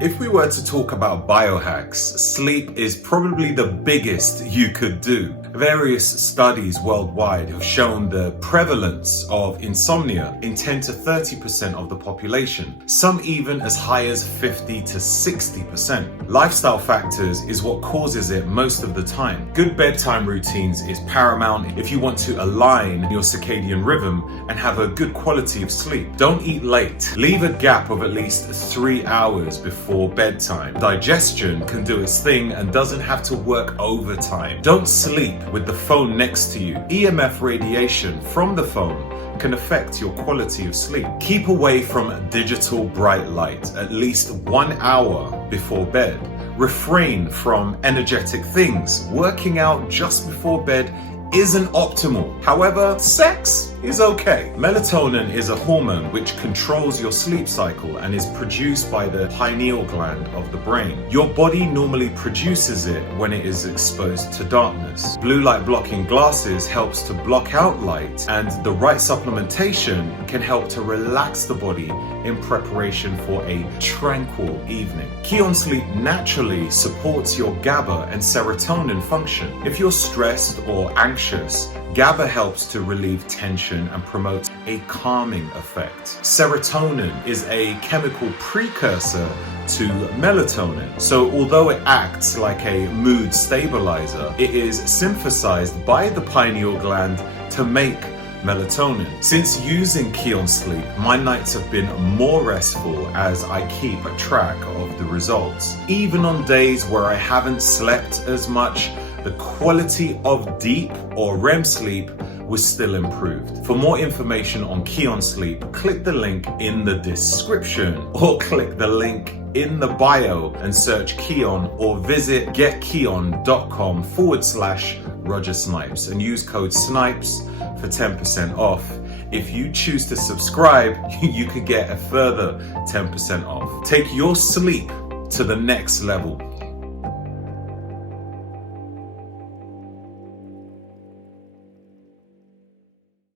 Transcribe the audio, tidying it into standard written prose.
If we were to talk about biohacks, sleep is probably the biggest you could do. Various studies worldwide have shown the prevalence of insomnia in 10 to 30% of the population, some even as high as 50 to 60%. Lifestyle factors is what causes it most of the time. Good bedtime routines is paramount if you want to align your circadian rhythm and have a good quality of sleep. Don't eat late. Leave a gap of at least 3 hours before bedtime. Digestion can do its thing and doesn't have to work overtime. Don't sleep with the phone next to you. EMF radiation from the phone can affect your quality of sleep. Keep away from digital bright light at least 1 hour before bed. Refrain from energetic things. Working out just before bed isn't optimal. However, sex is okay. Melatonin is a hormone which controls your sleep cycle and is produced by the pineal gland of the brain. Your body normally produces it when it is exposed to darkness. Blue light blocking glasses helps to block out light, and the right supplementation can help to relax the body in preparation for a tranquil evening. Kion Sleep naturally supports your GABA and serotonin function. If you're stressed or anxious, GABA helps to relieve tension and promotes a calming effect. Serotonin is a chemical precursor to melatonin. So although it acts like a mood stabilizer, it is synthesized by the pineal gland to make melatonin. Since using Kion Sleep, my nights have been more restful as I keep a track of the results. Even on days where I haven't slept as much, the quality of deep or REM sleep was still improved. For more information on Kion Sleep, click the link in the description or click the link in the bio and search Kion, or visit getkion.com/RogerSnipes and use code SNIPES for 10% off. If you choose to subscribe, you could get a further 10% off. Take your sleep to the next level.